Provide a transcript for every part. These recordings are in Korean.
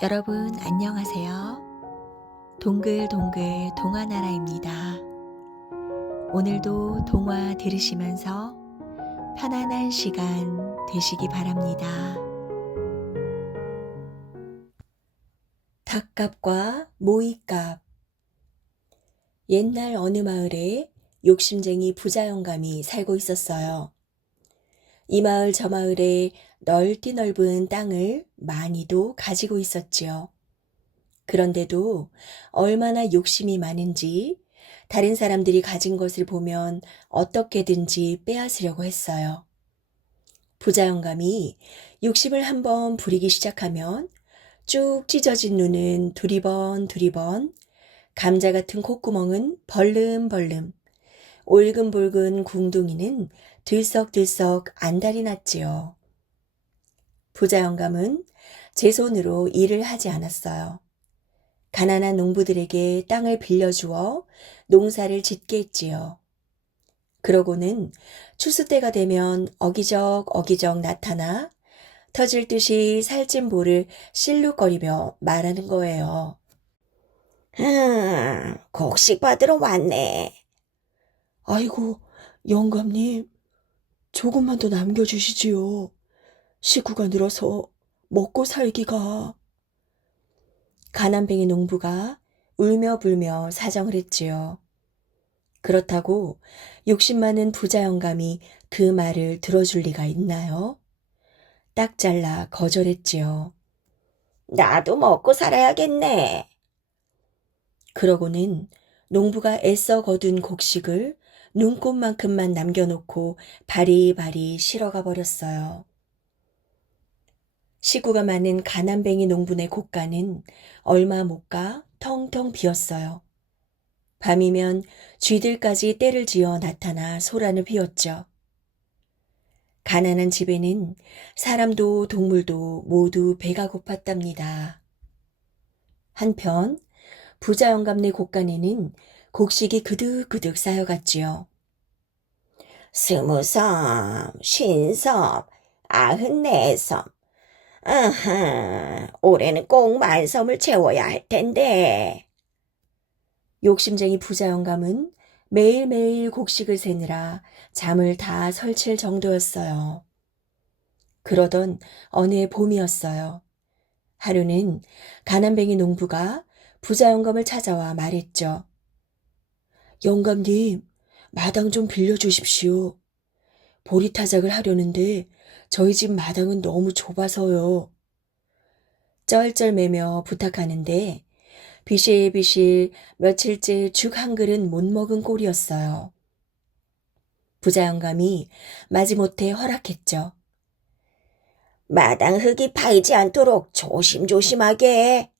여러분 안녕하세요. 동글동글 동화나라입니다. 오늘도 동화 들으시면서 편안한 시간 되시기 바랍니다. 닭값과 모이값. 옛날 어느 마을에 욕심쟁이 부자 영감이 살고 있었어요. 이 마을 저 마을에 넓디 넓은 땅을 많이도 가지고 있었지요. 그런데도 얼마나 욕심이 많은지 다른 사람들이 가진 것을 보면 어떻게든지 빼앗으려고 했어요. 부자 영감이 욕심을 한번 부리기 시작하면 쭉 찢어진 눈은 두리번 두리번, 감자 같은 콧구멍은 벌름벌름, 올금볼금 궁둥이는 들썩들썩 안달이 났지요. 부자 영감은 제 손으로 일을 하지 않았어요. 가난한 농부들에게 땅을 빌려주어 농사를 짓게 했지요. 그러고는 추수 때가 되면 어기적 나타나 터질 듯이 살찐 볼을 실룩거리며 말하는 거예요. 곡식 받으러 왔네. 아이고, 영감님, 조금만 더 남겨주시지요. 식구가 늘어서 먹고 살기가. 가난뱅이 농부가 울며 불며 사정을 했지요. 그렇다고 욕심 많은 부자 영감이 그 말을 들어줄 리가 있나요? 딱 잘라 거절했지요. 나도 먹고 살아야겠네. 그러고는 농부가 애써 거둔 곡식을 눈곱만큼만 남겨놓고 바리바리 실어가 버렸어요. 식구가 많은 가난뱅이 농부네 곳간은 얼마 못 가 텅텅 비었어요. 밤이면 쥐들까지 떼를 지어 나타나 소란을 피웠죠. 가난한 집에는 사람도 동물도 모두 배가 고팠답니다. 한편 부자 영감네 곳간에는 곡식이 그득그득 쌓여갔지요. 20섬, 50섬, 94섬. 올해는 꼭 10,000섬을 채워야 할 텐데. 욕심쟁이 부자 영감은 매일매일 곡식을 세느라 잠을 다 설칠 정도였어요. 그러던 어느 해 봄이었어요. 하루는 가난뱅이 농부가 부자 영감을 찾아와 말했죠. 영감님, 마당 좀 빌려주십시오. 보리타작을 하려는데 저희 집 마당은 너무 좁아서요. 쩔쩔매며 부탁하는데 비실비실 며칠째 죽 한 그릇 못 먹은 꼴이었어요. 부자 영감이 마지못해 허락했죠. 마당 흙이 파이지 않도록 조심조심하게.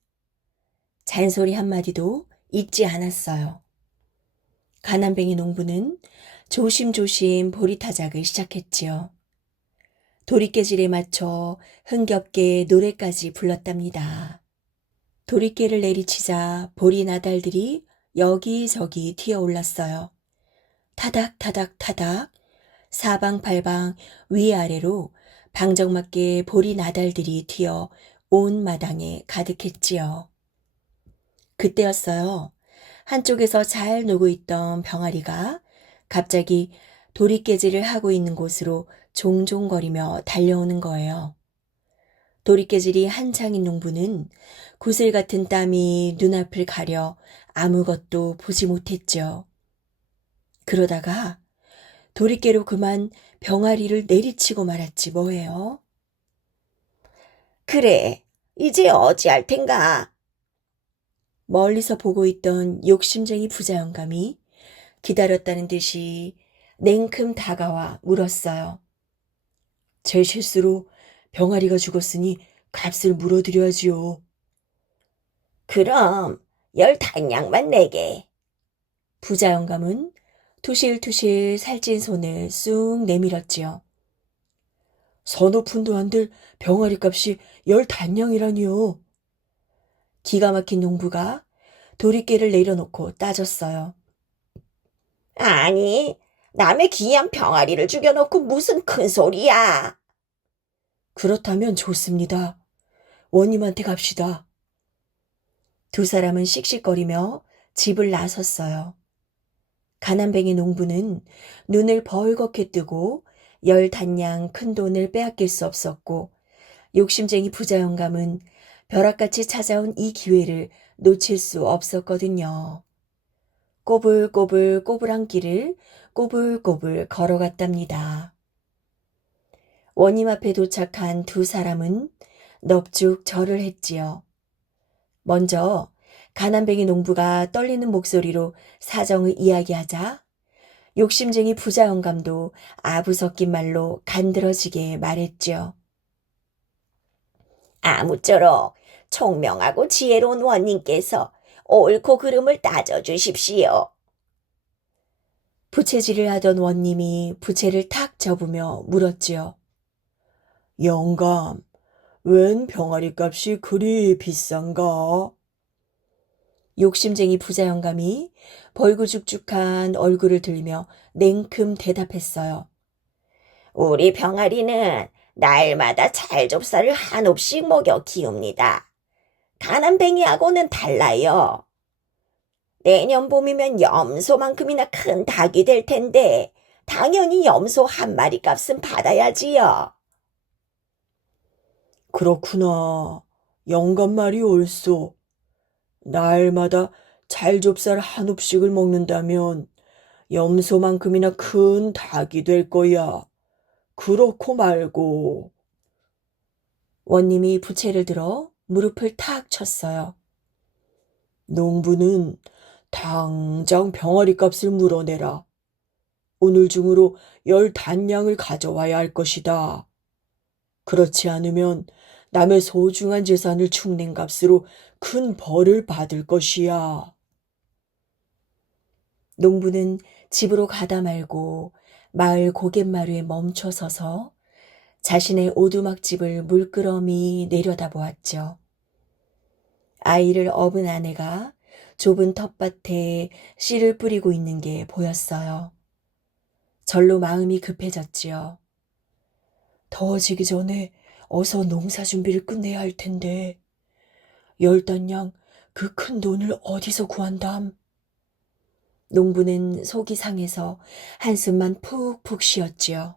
잔소리 한마디도 잊지 않았어요. 가난뱅이 농부는 조심조심 보리타작을 시작했지요. 도리깨질에 맞춰 흥겹게 노래까지 불렀답니다. 도리깨를 내리치자 보리 나달들이 여기저기 튀어올랐어요. 타닥타닥타닥 사방팔방 위아래로 방정맞게 보리 나달들이 튀어 온 마당에 가득했지요. 그때였어요. 한쪽에서 잘 놀고 있던 병아리가 갑자기 도리깨질을 하고 있는 곳으로 종종거리며 달려오는 거예요. 도리깨질이 한창인 농부는 구슬 같은 땀이 눈앞을 가려 아무것도 보지 못했죠. 그러다가 도리깨로 그만 병아리를 내리치고 말았지 뭐예요. 그래, 이제 어찌할 텐가. 멀리서 보고 있던 욕심쟁이 부자 영감이 기다렸다는 듯이 냉큼 다가와 물었어요. 제 실수로 병아리가 죽었으니 값을 물어드려야지요. 그럼 15냥만 내게. 부자 영감은 투실투실 살찐 손을 쑥 내밀었지요. 서너 푼도 안 될 병아리 값이 15냥이라니요. 기가 막힌 농부가 도리깨를 내려놓고 따졌어요. 아니, 남의 귀한 병아리를 죽여놓고 무슨 큰 소리야. 그렇다면 좋습니다. 원님한테 갑시다. 두 사람은 씩씩거리며 집을 나섰어요. 가난뱅이 농부는 눈을 벌겋게 뜨고 10단량 큰 돈을 빼앗길 수 없었고, 욕심쟁이 부자 영감은 벼락같이 찾아온 이 기회를 놓칠 수 없었거든요. 꼬불꼬불 꼬불한 길을 꼬불꼬불 걸어갔답니다. 원님 앞에 도착한 두 사람은 넙죽 절을 했지요. 먼저 가난뱅이 농부가 떨리는 목소리로 사정을 이야기하자 욕심쟁이 부자 영감도 아부 섞인 말로 간드러지게 말했죠. 아무쪼록 총명하고 지혜로운 원님께서 옳고 그름을 따져주십시오. 부채질을 하던 원님이 부채를 탁 접으며 물었지요. 영감, 웬 병아리 값이 그리 비싼가? 욕심쟁이 부자 영감이 벌구죽죽한 얼굴을 들며 냉큼 대답했어요. 우리 병아리는 날마다 찰좁쌀을 한 옵씩 먹여 키웁니다. 가난뱅이하고는 달라요. 내년 봄이면 염소만큼이나 큰 닭이 될 텐데 당연히 염소 한 마리 값은 받아야지요. 그렇구나. 영감 말이 옳소. 날마다 찰좁쌀 한 옵씩을 먹는다면 염소만큼이나 큰 닭이 될 거야. 그렇고 말고. 원님이 부채를 들어 무릎을 탁 쳤어요. 농부는 당장 병아리 값을 물어내라. 오늘 중으로 10단량을 가져와야 할 것이다. 그렇지 않으면 남의 소중한 재산을 축낸 값으로 큰 벌을 받을 것이야. 농부는 집으로 가다 말고 마을 고갯마루에 멈춰 서서 자신의 오두막집을 물끄러미 내려다보았죠. 아이를 업은 아내가 좁은 텃밭에 씨를 뿌리고 있는 게 보였어요. 절로 마음이 급해졌지요. 더워지기 전에 어서 농사 준비를 끝내야 할 텐데 10단량 그 큰 돈을 어디서 구한담? 농부는 속이 상해서 한숨만 푹푹 쉬었지요.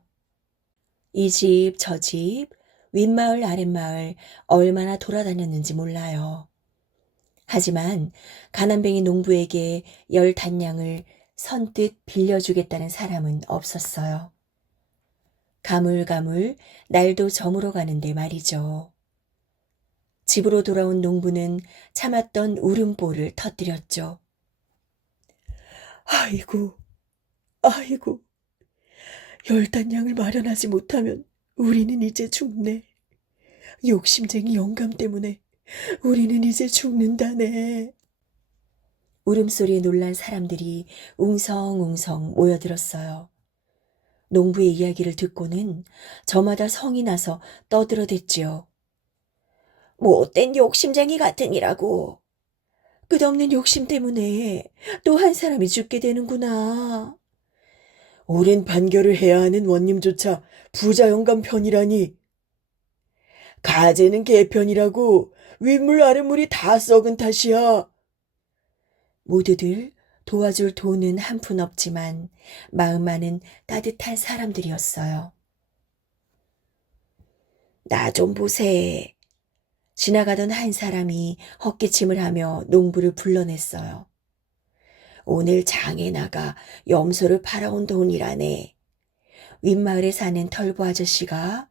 이 집, 저 집, 윗마을, 아랫마을 얼마나 돌아다녔는지 몰라요. 하지만 가난뱅이 농부에게 10단량을 선뜻 빌려주겠다는 사람은 없었어요. 가물가물 날도 저물어 가는데 말이죠. 집으로 돌아온 농부는 참았던 울음보를 터뜨렸죠. 아이고, 아이고, 10단량을 마련하지 못하면 우리는 이제 죽네. 욕심쟁이 영감 때문에 우리는 이제 죽는다네. 울음소리에 놀란 사람들이 웅성웅성 모여들었어요. 농부의 이야기를 듣고는 저마다 성이 나서 떠들어댔지요. 못된 욕심쟁이 같으니라고. 끝없는 욕심 때문에 또 한 사람이 죽게 되는구나. 옳은 판결을 해야 하는 원님조차 부자 영감 편이라니. 가재는 개편이라고 윗물 아랫물이 다 썩은 탓이야. 모두들 도와줄 돈은 한 푼 없지만 마음만은 따뜻한 사람들이었어요. 나 좀 보세. 지나가던 한 사람이 헛기침을 하며 농부를 불러냈어요. 오늘 장에 나가 염소를 팔아온 돈이라네. 윗마을에 사는 털보 아저씨가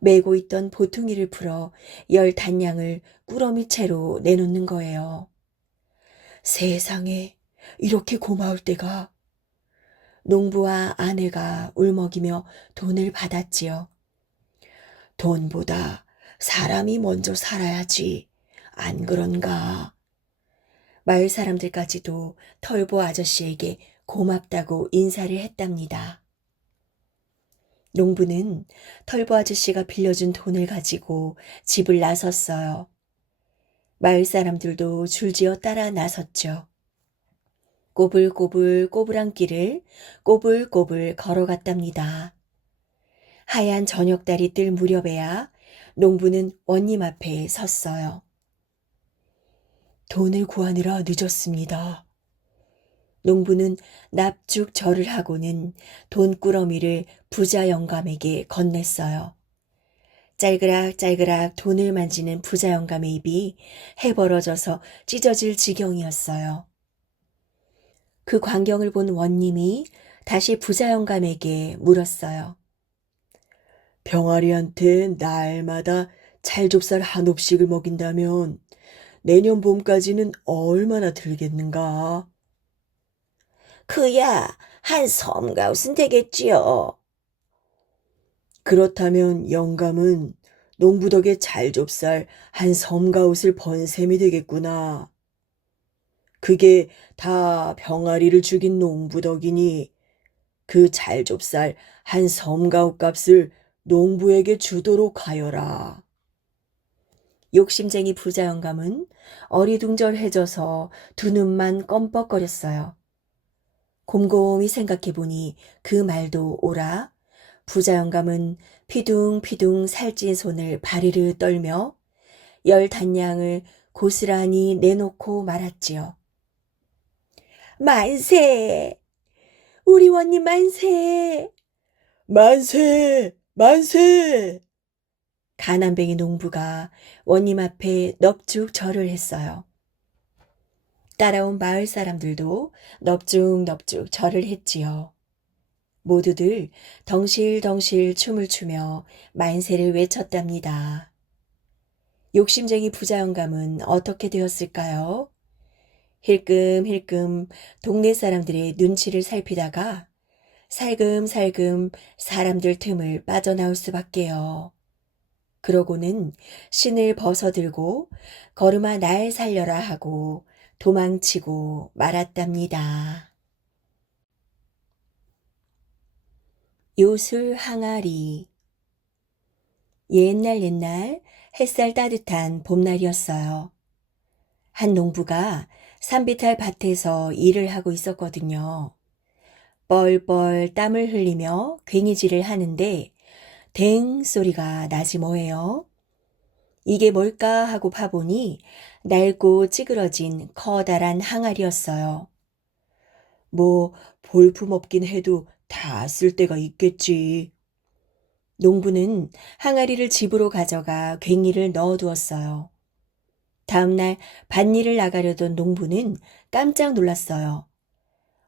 메고 있던 보퉁이를 풀어 10단량을 꾸러미 채로 내놓는 거예요. 세상에 이렇게 고마울 때가. 농부와 아내가 울먹이며 돈을 받았지요. 돈보다 사람이 먼저 살아야지. 안 그런가? 마을 사람들까지도 털보 아저씨에게 고맙다고 인사를 했답니다. 농부는 털보 아저씨가 빌려준 돈을 가지고 집을 나섰어요. 마을 사람들도 줄지어 따라 나섰죠. 꼬불꼬불 꼬불한 길을 꼬불꼬불 걸어갔답니다. 하얀 저녁달이 뜰 무렵에야 농부는 원님 앞에 섰어요. 돈을 구하느라 늦었습니다. 농부는 납죽 절을 하고는 돈꾸러미를 부자 영감에게 건넸어요. 짤그락짤그락 돈을 만지는 부자 영감의 입이 해벌어져서 찢어질 지경이었어요. 그 광경을 본 원님이 다시 부자 영감에게 물었어요. 병아리한테 날마다 찰좁쌀 한 옵씩을 먹인다면 내년 봄까지는 얼마나 들겠는가? 그야 한 섬가웃은 되겠지요. 그렇다면 영감은 농부 덕에 찰좁쌀 한 섬가옷을 번 셈이 되겠구나. 그게 다 병아리를 죽인 농부 덕이니 그 찰좁쌀 한 섬가옷 값을 농부에게 주도록 하여라. 욕심쟁이 부자 영감은 어리둥절해져서 두 눈만 껌뻑거렸어요. 곰곰이 생각해보니 그 말도 옳아. 부자 영감은 피둥피둥 살찐 손을 바리르 떨며 10단량을 고스란히 내놓고 말았지요. 만세! 우리 원님 만세! 만세! 만세! 가난뱅이 농부가 원님 앞에 넙죽 절을 했어요. 따라온 마을 사람들도 넙죽넙죽 절을 했지요. 모두들 덩실덩실 춤을 추며 만세를 외쳤답니다. 욕심쟁이 부자 영감은 어떻게 되었을까요? 힐끔힐끔 동네 사람들의 눈치를 살피다가 살금살금 사람들 틈을 빠져나올 수밖에요. 그러고는 신을 벗어들고 걸음아 날 살려라 하고 도망치고 말았답니다. 요술 항아리. 옛날 햇살 따뜻한 봄날이었어요. 한 농부가 산비탈 밭에서 일을 하고 있었거든요. 뻘뻘 땀을 흘리며 괭이질을 하는데 댕 소리가 나지 뭐예요? 이게 뭘까 하고 파보니 낡고 찌그러진 커다란 항아리였어요. 뭐 볼품 없긴 해도 다 쓸 때가 있겠지. 농부는 항아리를 집으로 가져가 괭이를 넣어두었어요. 다음날 밭일을 나가려던 농부는 깜짝 놀랐어요.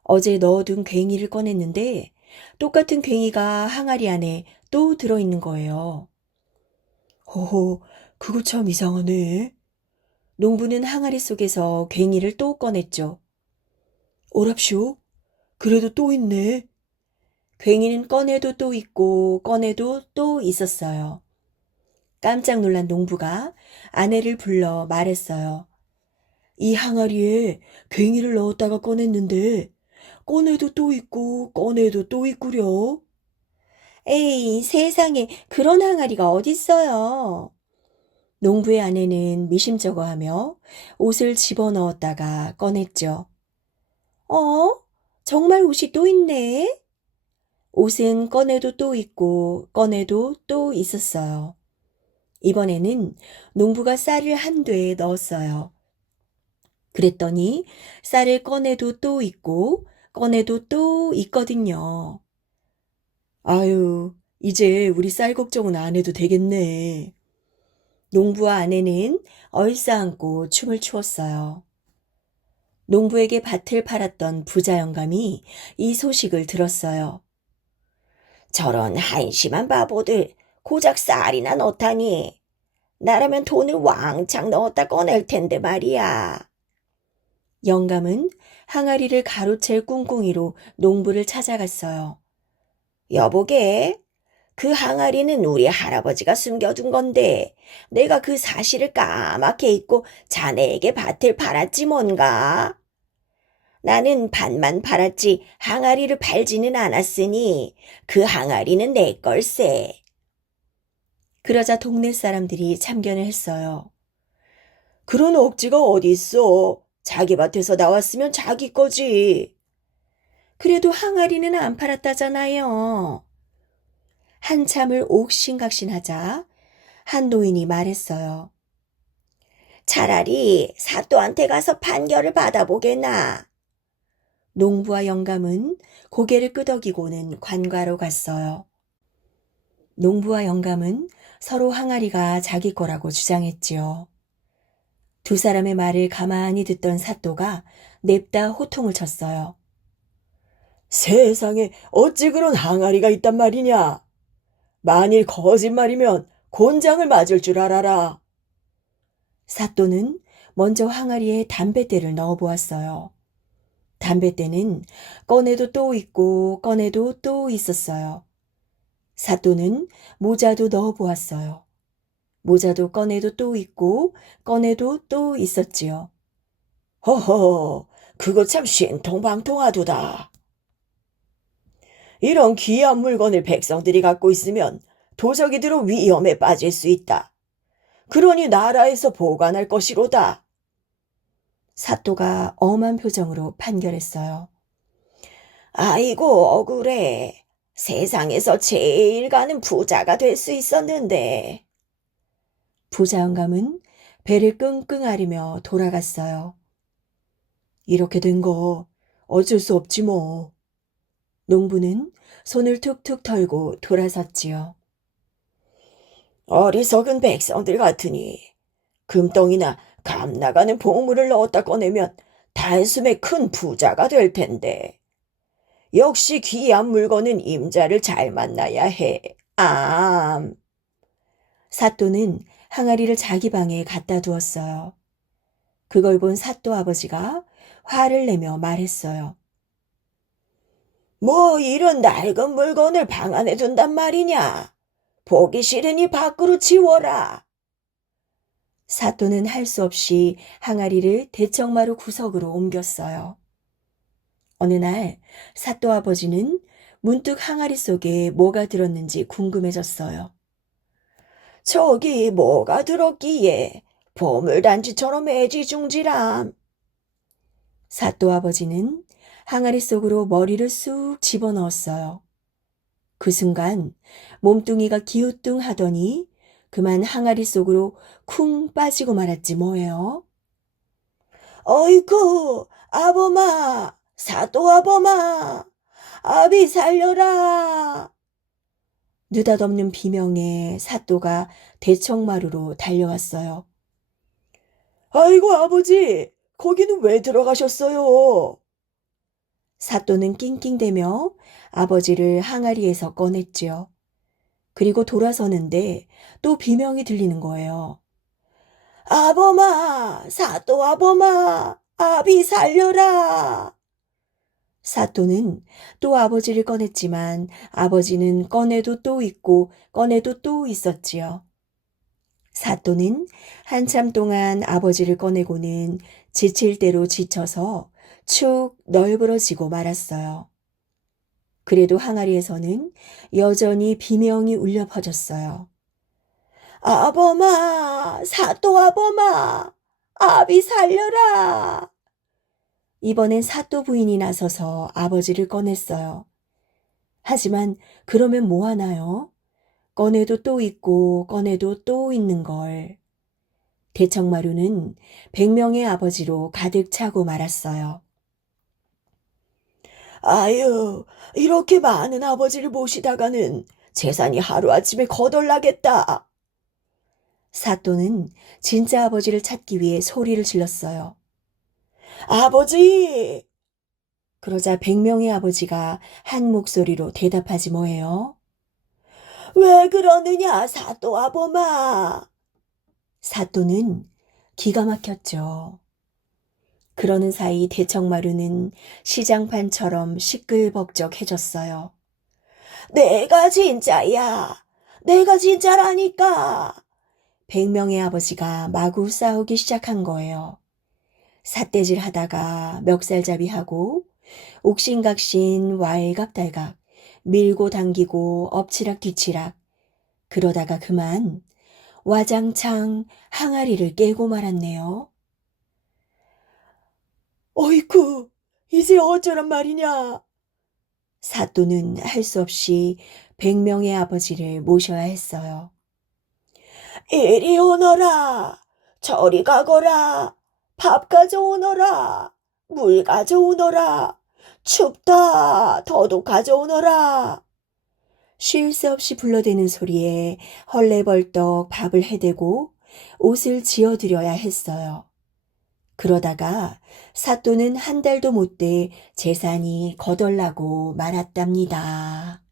어제 넣어둔 괭이를 꺼냈는데 똑같은 괭이가 항아리 안에 또 들어있는 거예요. 호호, 그거 참 이상하네. 농부는 항아리 속에서 괭이를 또 꺼냈죠. 오랍쇼, 그래도 또 있네. 괭이는 꺼내도 또 있고 꺼내도 또 있었어요. 깜짝 놀란 농부가 아내를 불러 말했어요. 이 항아리에 괭이를 넣었다가 꺼냈는데 꺼내도 또 있고 꺼내도 또 있구려. 에이, 세상에 그런 항아리가 어딨어요. 농부의 아내는 미심쩍어하며 옷을 집어넣었다가 꺼냈죠. 어? 정말 옷이 또 있네? 옷은 꺼내도 또 있고 꺼내도 또 있었어요. 이번에는 농부가 쌀을 한 되에 넣었어요. 그랬더니 쌀을 꺼내도 또 있고 꺼내도 또 있거든요. 아유, 이제 우리 쌀 걱정은 안 해도 되겠네. 농부와 아내는 얼싸안고 춤을 추었어요. 농부에게 밭을 팔았던 부자 영감이 이 소식을 들었어요. 저런 한심한 바보들 고작 쌀이나 넣다니. 나라면 돈을 왕창 넣었다 꺼낼 텐데 말이야. 영감은 항아리를 가로챌 꿍꿍이로 농부를 찾아갔어요. 여보게, 그 항아리는 우리 할아버지가 숨겨둔 건데 내가 그 사실을 까맣게 잊고 자네에게 밭을 팔았지 뭔가. 나는 밭만 팔았지 항아리를 팔지는 않았으니 그 항아리는 내 걸세. 그러자 동네 사람들이 참견을 했어요. 그런 억지가 어딨어. 자기 밭에서 나왔으면 자기 거지. 그래도 항아리는 안 팔았다잖아요. 한참을 옥신각신하자 한 노인이 말했어요. 차라리 사또한테 가서 판결을 받아보게나. 농부와 영감은 고개를 끄덕이고는 관가로 갔어요. 농부와 영감은 서로 항아리가 자기 거라고 주장했지요. 두 사람의 말을 가만히 듣던 사또가 냅다 호통을 쳤어요. 세상에 어찌 그런 항아리가 있단 말이냐. 만일 거짓말이면 곤장을 맞을 줄 알아라. 사또는 먼저 항아리에 담뱃대를 넣어 보았어요. 담뱃대는 꺼내도 또 있고 꺼내도 또 있었어요. 사또는 모자도 넣어 보았어요. 모자도 꺼내도 또 있고 꺼내도 또 있었지요. 허허, 그거 참 신통방통하도다. 이런 귀한 물건을 백성들이 갖고 있으면 도적이들로 위험에 빠질 수 있다. 그러니 나라에서 보관할 것이로다. 사또가 엄한 표정으로 판결했어요. 아이고 억울해. 세상에서 제일 가는 부자가 될 수 있었는데. 부자 영감은 배를 끙끙 앓으며 돌아갔어요. 이렇게 된 거 어쩔 수 없지 뭐. 농부는 손을 툭툭 털고 돌아섰지요. 어리석은 백성들 같으니 금덩이나 감 나가는 보물을 넣었다 꺼내면 단숨에 큰 부자가 될 텐데. 역시 귀한 물건은 임자를 잘 만나야 해. 암. 사또는 항아리를 자기 방에 갖다 두었어요. 그걸 본 사또 아버지가 화를 내며 말했어요. 뭐 이런 낡은 물건을 방 안에 둔단 말이냐. 보기 싫으니 밖으로 치워라. 사또는 할 수 없이 항아리를 대청마루 구석으로 옮겼어요. 어느 날 사또 아버지는 문득 항아리 속에 뭐가 들었는지 궁금해졌어요. 저기 뭐가 들었기에 보물단지처럼 애지중지람. 사또 아버지는 항아리 속으로 머리를 쑥 집어넣었어요. 그 순간 몸뚱이가 기우뚱하더니 그만 항아리 속으로 쿵 빠지고 말았지 뭐예요. 어이쿠 아범아 사또 아범아 아비 살려라. 느닷없는 비명에 사또가 대청마루로 달려왔어요. 아이고 아버지 거기는 왜 들어가셨어요? 사또는 낑낑대며 아버지를 항아리에서 꺼냈지요. 그리고 돌아서는데 또 비명이 들리는 거예요. 아범아 사또 아범아 아비 살려라. 사또는 또 아버지를 꺼냈지만 아버지는 꺼내도 또 있고 꺼내도 또 있었지요. 사또는 한참 동안 아버지를 꺼내고는 지칠 대로 지쳐서 축 널브러지고 말았어요. 그래도 항아리에서는 여전히 비명이 울려 퍼졌어요. 아범아 사또 아범아 아비 살려라. 이번엔 사또 부인이 나서서 아버지를 꺼냈어요. 하지만 그러면 뭐 하나요? 꺼내도 또 있고 꺼내도 또 있는 걸. 대청마루는 100명의 아버지로 가득 차고 말았어요. 아유 이렇게 많은 아버지를 모시다가는 재산이 하루아침에 거덜나겠다. 사또는 진짜 아버지를 찾기 위해 소리를 질렀어요. 아버지! 그러자 100명의 아버지가 한 목소리로 대답하지 뭐예요? 왜 그러느냐, 사또 아범아! 사또는 기가 막혔죠. 그러는 사이 대청마루는 시장판처럼 시끌벅적해졌어요. 내가 진짜야! 내가 진짜라니까! 100명의 아버지가 마구 싸우기 시작한 거예요. 삿대질 하다가 멱살잡이하고 옥신각신 왈갑달각 밀고 당기고 엎치락 뒤치락 그러다가 그만 와장창 항아리를 깨고 말았네요. 어이쿠, 이제 어쩌란 말이냐? 사또는 할 수 없이 100명의 아버지를 모셔야 했어요. 이리 오너라. 저리 가거라. 밥 가져오너라. 물 가져오너라. 춥다. 더도 가져오너라. 쉴 새 없이 불러대는 소리에 헐레벌떡 밥을 해대고 옷을 지어드려야 했어요. 그러다가 사또는 한 달도 못 돼 재산이 거덜나고 말았답니다.